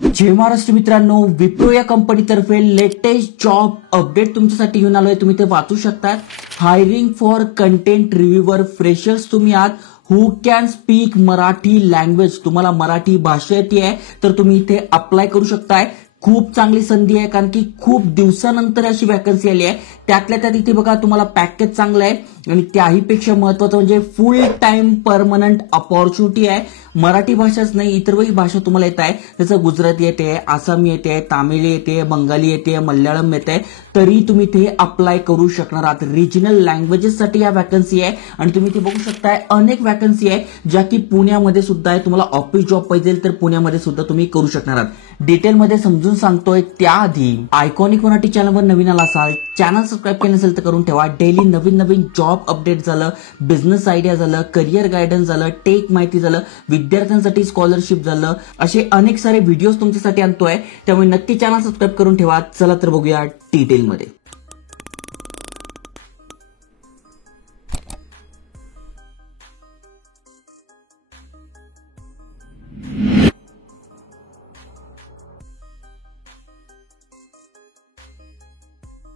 जय महाराष्ट्र मित्रांनो, विप्रो या कंपनीतर्फे लेटेस्ट जॉब अपडेट तुमच्यासाठी घेऊन आलोय. तुम्ही ते वाचू शकता. Hiring for content reviewer freshers तुम्ही आहात. हु कॅन स्पीक मराठी लँग्वेज, तुम्हाला मराठी भाषा येते तर तुम्ही इथे अप्लाय करू शकताय. खूप चांगली संधी आहे, कारण की खूप दिवसानंतर अशी वॅकन्सी आली आहे. त्यातल्या त्यात इथे बघा तुम्हाला पॅकेज चांगलं आहे आणि त्याहीपेक्षा महत्वाचं म्हणजे फुल टाइम परमनंट अपॉर्च्युनिटी आहे. मराठी भाषाच नाही, इतरही भाषा तुम्हाला येत आहे. जसं गुजराती येते, आसामी येते, तामिळ येते, बंगाली येते, मल्याळम येते, तरी तुम्ही ते अप्लाय करू शकणार आहात. रिजनल लँग्वेजेससाठी या वॅकन्सी आहे आणि तुम्ही ते बघू शकताय. अनेक वॅकन्सी आहे ज्या की पुण्यामध्ये सुद्धा आहे. तुम्हाला ऑफिस जॉब पाहिजे तर पुण्यामध्ये सुद्धा तुम्ही करू शकणार आहात. डिटेलमध्ये समजून सांगतोय. त्याआधी आयकॉनिक मराठी चॅनलवर नवीन आला असाल, चॅनल सबस्क्राईब केलं नसेल तर करून ठेवा. डेली नवीन नवीन जॉब अपडेट झालं, बिझनेस आयडिया झालं, करिअर गायडन्स झालं, टेक माहिती झालं, विद्यार्थ्यांसाठी स्कॉलरशिप झालं, असे अनेक सारे व्हिडिओज तुमच्यासाठी आणतोय. त्यामुळे नक्की चॅनल सबस्क्राईब करून ठेवा. चला तर बघूया डिटेलमध्ये.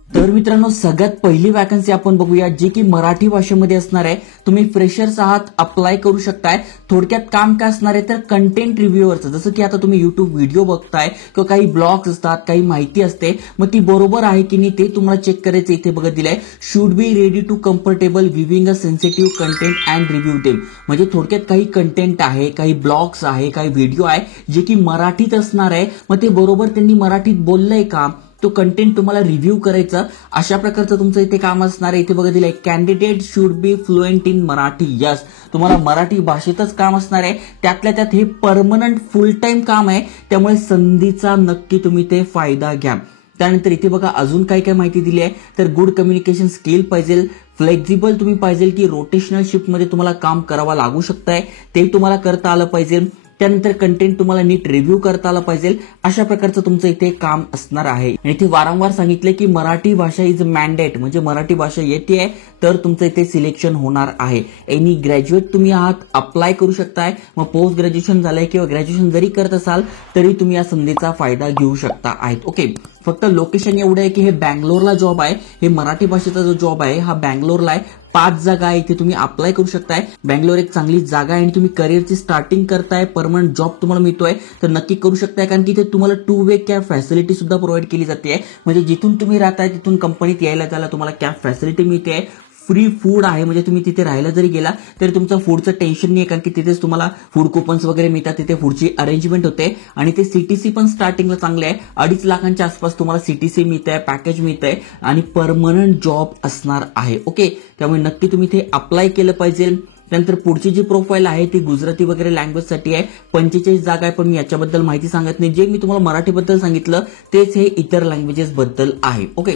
तर मित्रांनो, सगळ्यात पहिली वॅकन्सी आपण बघूया जी की मराठी भाषेमध्ये असणार आहे. तुम्ही फ्रेशर्स आहात, अप्लाय करू शकताय. थोडक्यात काम काय असणार आहे तर कंटेंट रिव्ह्यूअरचं, जसं की आता तुम्ही युट्यूब व्हिडिओ बघताय किंवा काही ब्लॉग्स असतात, काही माहिती असते, मग ती बरोबर आहे की नाही ते तुम्हाला चेक करायचं. इथे बघत दिलंय, should be ready to comfortable viewing a sensitive content and review them. म्हणजे थोडक्यात काही कंटेंट आहे, काही ब्लॉग्स आहे, काही व्हिडिओ आहे जे की मराठीत असणार आहे. मग ते बरोबर त्यांनी मराठीत बोललंय का, तो कंटेंट तुम्हाला रिव्ह्यू करायचा, अशा प्रकारचं तुमचं इथे काम असणार आहे. इथे बघा दिलंय, candidate should be fluent in Marathi. Yes, तुम्हाला मराठी भाषेतच काम असणार आहे. त्यातल्या त्यात हे परमनंट फुल टाइम काम आहे, त्यामुळे संधीचा नक्की तुम्ही ते फायदा घ्या. त्यानंतर इथे बघा अजून काय काय माहिती दिली आहे तर गुड कम्युनिकेशन स्किल पाहिजे, फ्लेक्झिबल तुम्ही पाहिजे की रोटेशनल शिफ्टमध्ये तुम्हाला काम करावं लागू शकताय, ते तुम्हाला करता आलं पाहिजे. त्यानंतर कंटेंट तुम्हाला नीट रिव्ह्यू करता आला पाहिजे. अशा प्रकारचं तुमचं इथे काम असणार आहे. आणि इथे वारंवार सांगितले की मराठी भाषा इज मॅन्डेट, म्हणजे मराठी भाषा येते तर तुमचं इथे सिलेक्शन होणार आहे. एनी ग्रॅज्युएट तुम्ही आहात, अप्लाय करू शकताय. मग पोस्ट ग्रॅज्युएशन झालंय किंवा ग्रॅज्युएशन जरी करत असाल तरी तुम्ही या संधीचा फायदा घेऊ शकता आहेत. ओके, फक्त लोकेशन एवढं आहे की हे बँगलोरला जॉब आहे. हे मराठी भाषेचा जो जॉब आहे हा बँगलोरला आहे. 5 जागा आहे, इथे तुम्ही अप्लाय करू शकताय. बँगलोर एक चांगली जागा आहे आणि तुम्ही करिअरची स्टार्टिंग करताय, परमनंट जॉब तुम्हाला मिळतोय तर नक्की करू शकताय. कारण की इथे तुम्हाला 2 वे कॅब फॅसिलिटी सुद्धा प्रोव्हाइड केली जाते. म्हणजे जिथून तुम्ही राहताय तिथून कंपनीत यायला त्याला तुम्हाला कॅब फॅसिलिटी मिळते. फ्री फूड आहे, म्हणजे तुम्ही तिथे राहायला जरी गेला तरी तुमचं फूडचं टेन्शन नाही आहे, कारण की तिथेच तुम्हाला फूड कुपन्स वगैरे मिळतात. तिथे फूडची अरेंजमेंट होते आणि ते सीटीसी पण स्टार्टिंगला चांगले आहे. 2.5 लाखांच्या आसपास तुम्हाला सीटीसी मिळतंय, पॅकेज मिळतंय आणि परमनंट जॉब असणार आहे. ओके, त्यामुळे नक्की तुम्ही ते अप्लाय केलं पाहिजे. त्यानंतर पुढची जी प्रोफाईल आहे ती गुजराती वगैरे लँग्वेजसाठी आहे. 45 जागा आहे, पण मी याच्याबद्दल माहिती सांगत नाही. जे मी तुम्हाला मराठीबद्दल सांगितलं तेच हे इतर लँग्वेजेस बद्दल आहे. ओके,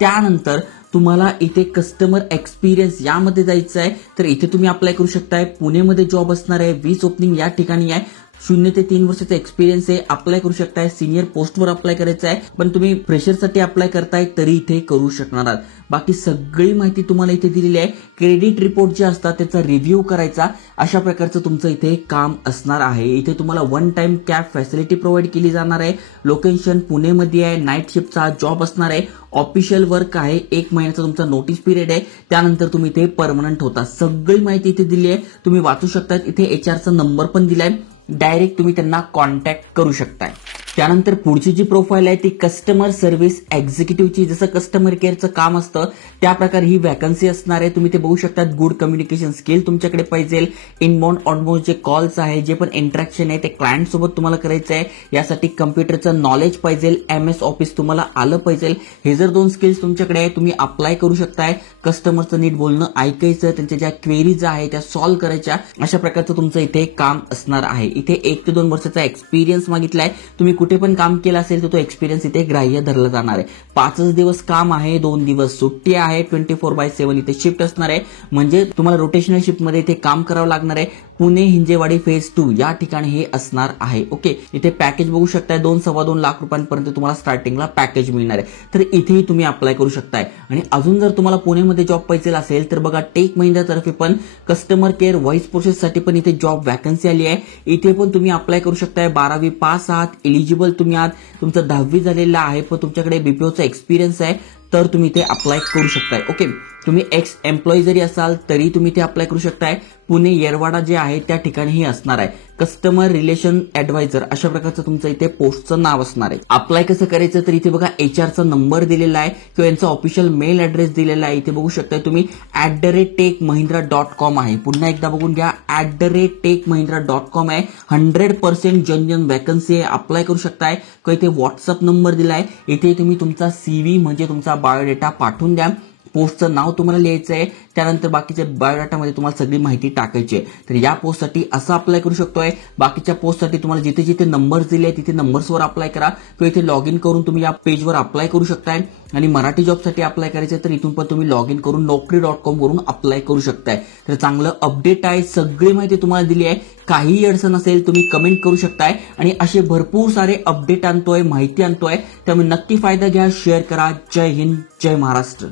त्यानंतर तुम्हाला इथे कस्टमर एक्सपिरियन्स यामध्ये जायचं आहे तर इथे तुम्ही अप्लाय करू शकताय. पुणेमध्ये जॉब असणार आहे. 20 ओपनिंग या ठिकाणी आहे. 0 ते 3 वर्षाचा एक्सपिरियन्स आहे, अप्लाय करू शकताय. सिनियर पोस्टवर अप्लाय करायचं आहे, पण तुम्ही फ्रेशरसाठी अप्लाय करताय तरी इथे करू शकणार आहात. बाकी सगळी माहिती तुम्हाला इथे दिलेली आहे. क्रेडिट रिपोर्ट जे असतात त्याचा रिव्ह्यू करायचा, अशा प्रकारचं तुमचं इथे काम असणार आहे. इथे तुम्हाला 1 टाइम कॅब फॅसिलिटी प्रोव्हाइड केली जाणार आहे. लोकेशन पुणेमध्ये आहे. नाईट शिफ्टचा जॉब असणार आहे. ऑफिशियल वर्क आहे. 1 महिन्याचा तुमचा नोटीस पिरियड आहे. त्यानंतर तुम्ही इथे परमनंट होता. सगळी माहिती इथे दिली आहे, तुम्ही वाचू शकता. इथे एचआरचा नंबर पण दिलाय, डायरेक्ट तुम्ही त्यांना कॉन्टॅक्ट करू शकताय. त्यानंतर पुढची जी प्रोफाईल आहे ती कस्टमर सर्व्हिस एक्झिक्युटिव्हची, जसं कस्टमर केअरचं काम असतं त्या प्रकारे ही वॅकन्सी असणार आहे. तुम्ही ते बघू शकता. गुड कम्युनिकेशन स्किल तुमच्याकडे पाहिजे. इनबाउंड आउटबाउंड जे कॉल्स आहे, जे पण इंटरॅक्शन आहे ते क्लायंट सोबत तुम्हाला करायचं आहे. यासाठी कम्प्युटरचं नॉलेज पाहिजे. MS ऑफिस तुम्हाला आलं पाहिजे. हे जर 2 स्किल्स तुमच्याकडे आहे तुम्ही अप्लाय करू शकताय. कस्टमरचं नीट बोलणं ऐकायचं, त्यांच्या ज्या क्वेरीज आहे त्या सॉल्व्ह करायच्या, अशा प्रकारचं तुमचं इथे काम असणार आहे. इथे 1 ते 2 वर्षाचा एक्सपिरियन्स मागितलाय. तुम्ही कुठे पण काम केलं असेल तर तो एक्सपिरियन्स इथे ग्राह्य धरला जाणार आहे. 5 दिवस काम आहे, 2 दिवस सुट्टी आहे. 24/7 इथे शिफ्ट असणार आहे. म्हणजे तुम्हाला रोटेशनल शिफ्टमध्ये इथे काम करावं लागणार आहे. पुणे हिंजेवाडी फेज 2 या ठिकाणी हे असणार आहे. ओके, इथे पॅकेज बघू शकताय 2-2.25 लाख रुपयांपर्यंत तुम्हाला स्टार्टिंगला पॅकेज मिळणार आहे. तर इथेही तुम्ही अप्लाय करू शकताय. आणि अजून जर तुम्हाला पुणेमध्ये जॉब पाहिजे असेल तर बघा टेक महिंद्रा तर्फे पण कस्टमर केअर व्हॉइस प्रोसेससाठी पण इथे जॉब वॅकन्सी आली आहे. इथे पण तुम्ही अप्लाय करू शकताय. 12वी पास आहात, एलिजिबल तुम्ही आहात, तुमचं 10वी झालेलं आहे, पण तुमच्याकडे बीपीओचा एक्सपिरियन्स आहे तर तुम्ही इथे अप्लाय करू शकताय. ओके, तुम्ही एक्स एम्प्लॉई जरी असाल तरी तुम्ही ते अप्लाय करू शकताय. पुणे येरवाडा जे आहे त्या ठिकाणी हे असणार आहे. कस्टमर रिलेशन ऍडवायझर अशा प्रकारचं तुमचं इथे पोस्टचं नाव असणार आहे. अप्लाय कसं करायचं तर इथे बघा एचआरचा नंबर दिलेला आहे किंवा यांचा ऑफिशियल मेल ऍड्रेस दिलेला आहे. इथे बघू शकताय तुम्ही @techmahindra.com आहे. पुन्हा एकदा बघून घ्या @techmahindra.com आहे. 100% जेन्युइन वॅकन्सी आहे. अप्लाय करू शकताय किंवा इथे व्हॉट्सअप नंबर दिलाय. इथे तुम्ही तुमचा CV म्हणजे तुमचा बायोडेटा पाठवून द्या. पोस्टचं नाव तुम्हाला लिहायचं आहे, त्यानंतर बाकीच्या बायोडाटामध्ये तुम्हाला सगळी माहिती टाकायची आहे. तर या पोस्टसाठी असं अप्लाय करू शकतोय. बाकीच्या पोस्टसाठी तुम्हाला जिथे जिथे नंबर्स दिले आहेत तिथे नंबर्सवर अप्लाय करा किंवा इथे लॉग इन करून तुम्ही या पेजवर अप्लाय करू शकताय. आणि मराठी जॉबसाठी अप्लाय करायचं तर इथून पण तुम्ही लॉग इन करून naukri.com वरून अप्लाय करू शकताय. तर चांगलं अपडेट आहे, सगळी माहिती तुम्हाला दिली आहे. काही अडचण असेल तुम्ही कमेंट करू शकताय. आणि असे भरपूर सारे अपडेट आणतोय, माहिती आणतोय, त्यामुळे नक्की फायदा घ्या, शेअर करा. जय हिंद, जय महाराष्ट्र.